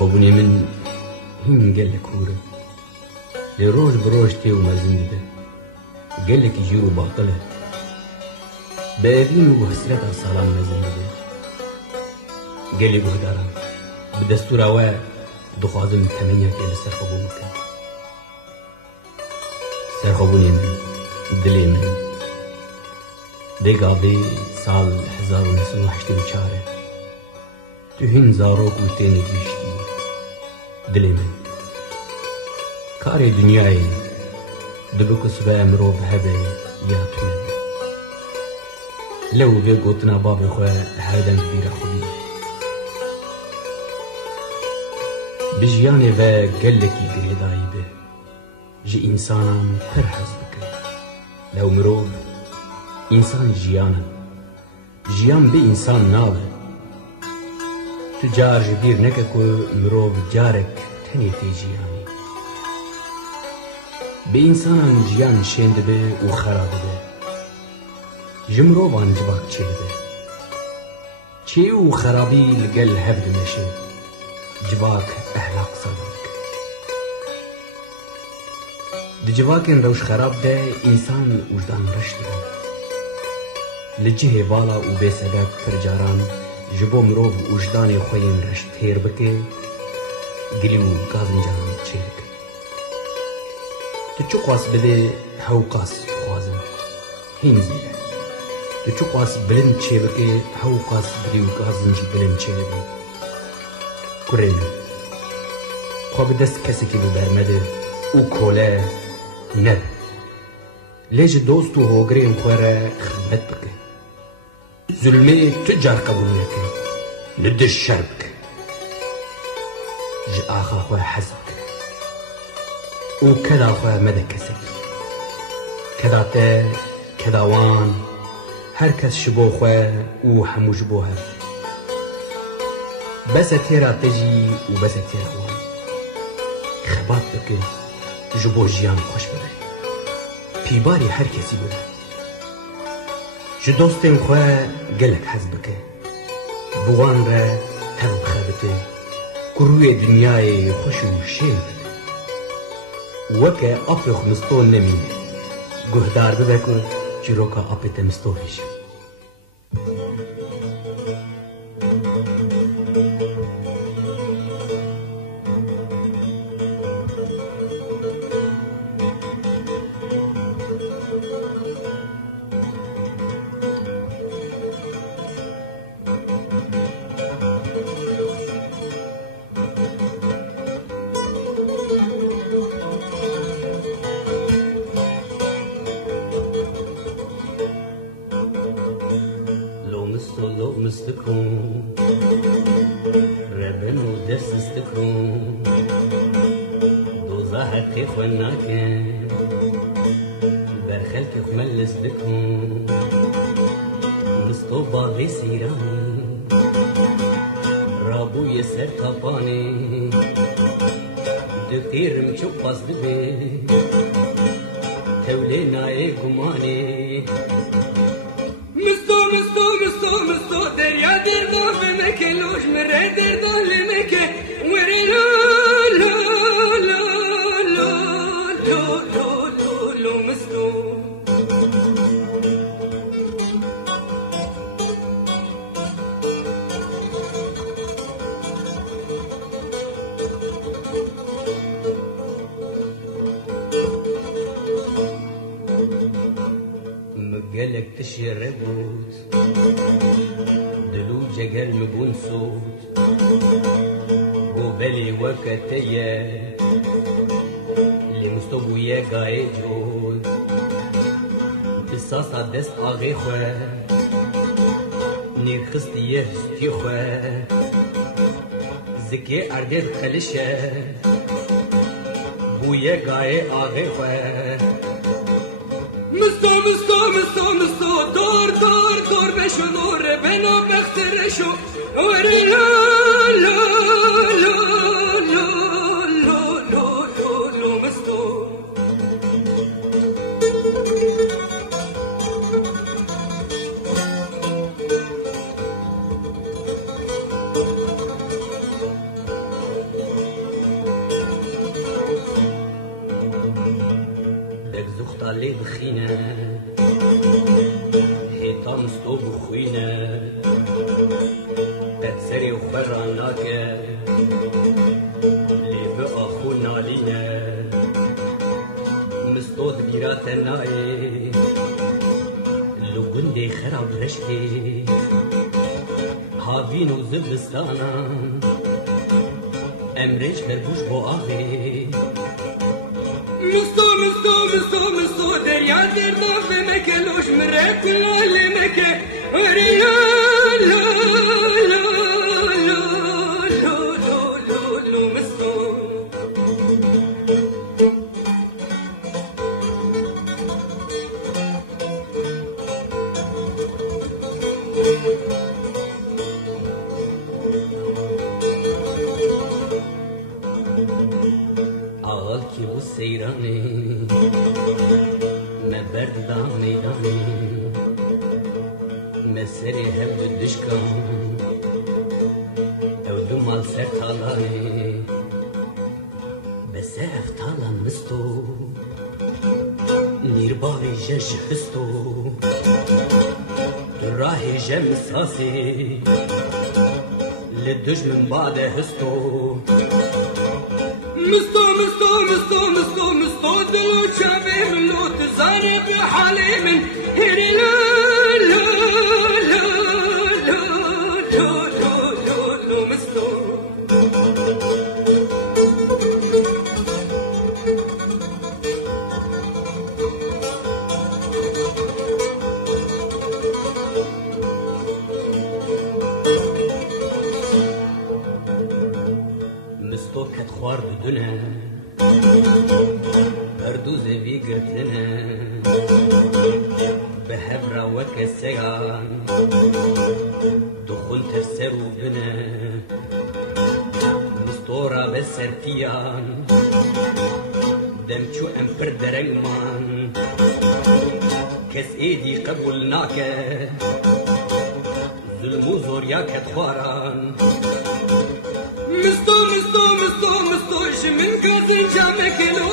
سرخوبونی من هین گلک هوره لی روش بروش تیو مزین دبه گلک جیر و باطله به اوین و حسرت سالان مزین دبه گلی بودارم به دستور اوه دخوازم تمنیه که لسرخوبون کن سرخوبونی من دلی من دیگابی سال 1984 تو هین زاروک و تینه گیشتی دلی من کاری دنیای دبکو سبه امرو به هبه یا تو نبه لو به گوتنا باب خواه هردن بیر خوبی بجیانه و گلکی گریدایی به جی انسانم پر حز بکر لو مرو انسان جیانم جیان به انسان نابه تو جار جبیر نکه که مرو جارک تنی تی جیانی به انسان جیان شند به و خراب به جمرو وان جباک چه به چه و خرابی لگل هفد نشه جباک احلاق صداك دي جباكن روش خراب ده انسان وجدان رشد ده لجه بالا و بي سبب فرجاران جبو مروف وجدان خوين رشد تير بكي قليو قازنجان چيرك تو چو قاس بده هو قاس خوازن هين زيده تو چو قاس بلند چه بكي هو قاس قليو قازنجي بلند چه بكي کرین خواب دست کسی که برمده او کوله نب لیج دوست و هوگرین خواره خدمت بکه ظلمه تجار قبول نکه ندش شر بکه جی آخا خواه حزب بکه او کدا خواه مده کسی کدا ته کدا وان هر کس شبو خواه او همو جبو هر بس تیرا تجی و بس تیرا وان خبات بکه جبو جیان خوش بده پیباری هر کسی بده جو دوستین خواه گلک حز بکه بوان را تب بخبته کروی دنیای خوش و شیر بده وکه اپی خمستون نمینه گهدار بده که چیروکا اپی تمستوهیشه مستكون ربن ودرس استكون دوزاها تيخ وناكن برخلك خملس دكون مستوبا بسيراني رابو يسر طباني دكتير مشوقاس دبي تولينا اي قماني مستو دریا دردان به مکه لوش مره دردان لمکه وره لا لا لا لا لا لا لا لا مستو مقالك تشربوت دلو جگر مبون صوت گوبلی وکتیه لمستوبویه گای جود بساسا دست آغی خواه نیر خستیه هستی خواه زکی اردید خلشه بویه گای آغی خواه مستو دور بشو دور بنا بخترشو وری لا لا لا لا لا لا لا مستو دك زخطة لي بخينة هيطان ستو بخوينة تكسري وخراناك لي بأخونا لينا مستود بيرات الناي لو قندي خراب رشكي هافين وزبستانا امريش بربوش بو آغي مستو دريا درنا في مكلوش مرق كل مكة لا لا لا لا لا لا مستو آقی و سیرانی مبرد دانی دانی مسری هب دشکان او دو مال سر تالانی بسه افتالا مستو نیرباری جش هستو راهی جم ساسی لدجمن بعد هستو مستو دلو شافي من لو تزاري بحالي من هيري لا لا لا لا لا لا لا مستو مستو كت خوار بدنا بردوز بي قرتنا بهبرة وكسيان دخل تفسر بنا مستورة بسرتيان دمشو امبر درنگمان كس ايدي قبولناك ظلمو زوريا كتخواران مستو شمن كازن جامك لو